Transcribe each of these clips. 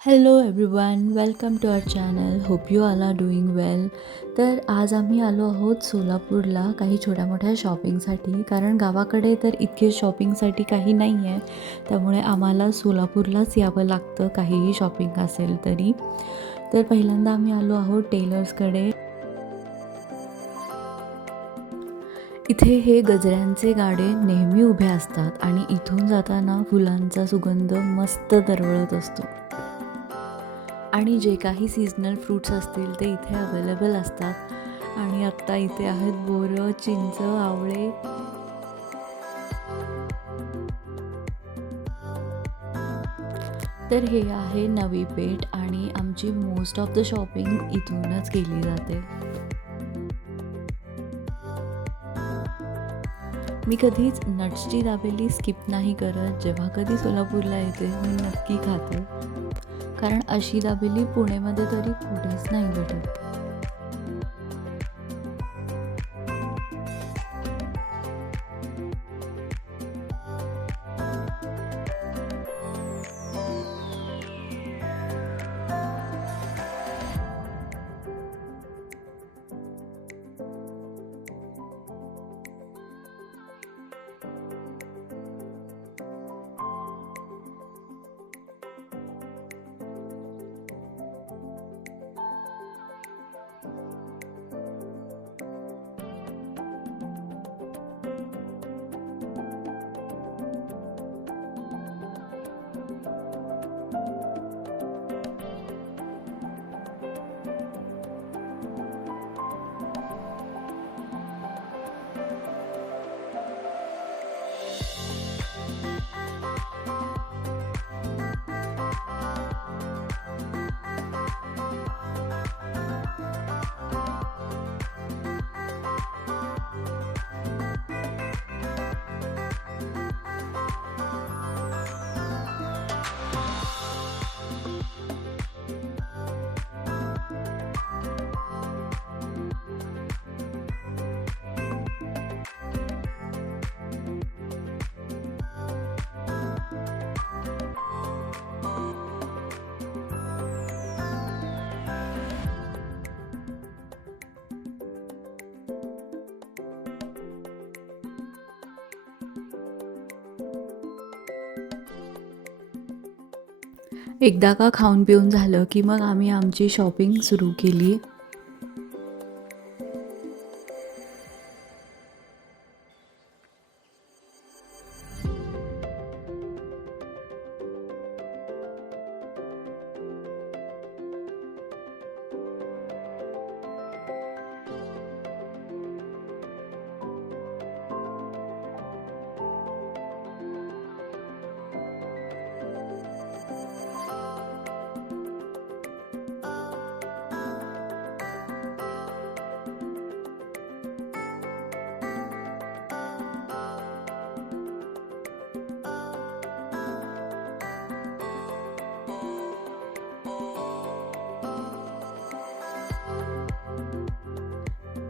Hello everyone, welcome to our channel. Hope you all are doing well. तर आज आम्ही आलो आहोत सोलापूरला काही छोट्या मोठ्या शॉपिंगसाठी, कारण गावाकडे तर इतके शॉपिंगसाठी काही नाही आहे. त्यामुळे आम्हाला सोलापूरलाच यावं लागतं काहीही शॉपिंग असेल तरी. तर पहिल्यांदा आम्ही आलो आहोत टेलर्सकडे. इथे हे गजऱ्यांचे गाडे नेहमी उभे असतात आणि इथून जाताना फुलांचा सुगंध मस्त दरवळत असतो. आणि जे काही सीजनल फ्रूट्स असतील ते इथे अवेलेबल असतात. आणि आत्ता इथे आहेत बोरं, चिंच, आवळे. तर हे आहे नवी पेठ आणि आमची मोस्ट ऑफ द शॉपिंग इथूनच केली जाते. मी कधीच नट्सची दाबेली स्किप नाही करत. जेव्हा कधी सोलापूरला येते मी नक्की खाते, कारण अशी दाबेली पुणेमध्ये तरी कुठेच नाही भेटत. एकदा का खाऊन पिऊन झालं की मग आम्ही आमची शॉपिंग सुरू केली.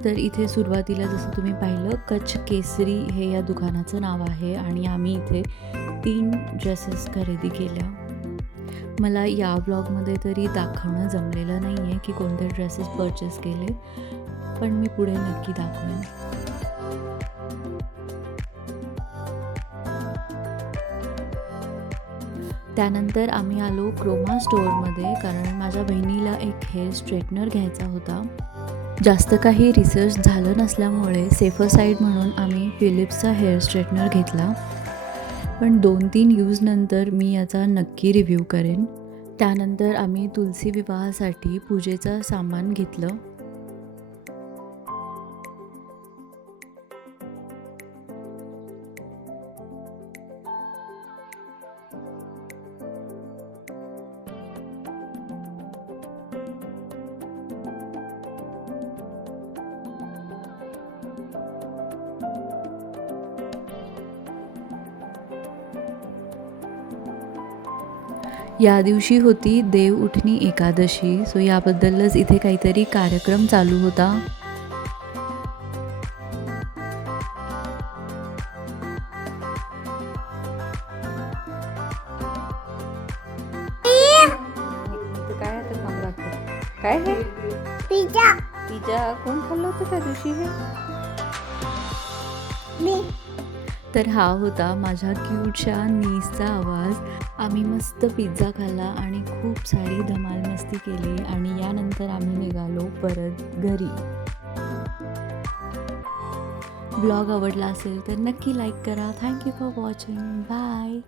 तर इथे सुरुवातीला जसं तुम्ही पाहिलं, कच्छ केसरी हे या दुकानाचं नाव आहे आणि आम्ही इथे 3 ड्रेसेस खरेदी केल्या. मला या व्लॉगमध्ये तरी दाखवणं जमलेलं नाही आहे की कोणते ड्रेसेस परचेस केले, पण मी पुढे नक्की दाखवेन. त्यानंतर आम्ही आलो क्रोमा स्टोअरमध्ये, कारण माझ्या बहिणीला एक हेअर स्ट्रेटनर घ्यायचा होता. जास्त काही रिसर्च झालं नसल्यामुळे सेफर साईड म्हणून आम्ही फिलिप्सचा हेअर स्ट्रेटनर घेतला. पण 2-3 यूजनंतर मी याचा नक्की रिव्ह्यू करेन. त्यानंतर आम्ही तुलसी विवाहासाठी पूजेचं सामान घेतलं. या दिवशी होती देव उठणी एकादशी, सो याबद्दलच इथे काहीतरी कार्यक्रम चालू होता. काय हे पिझ्झा पिझ्झा कोण खाल्लं होतं त्या दिवशी हे? मी तर हा होता माझ्या क्यूटच्या नीसचा आवाज. आम्ही मस्त पिझ्झा खाल्ला आणि खूप सारी धमाल मस्ती केली आणि यानंतर आम्ही निघालो परत घरी. ब्लॉग आवडला असेल तर नक्की लाईक करा. Thank you for watching. बाय.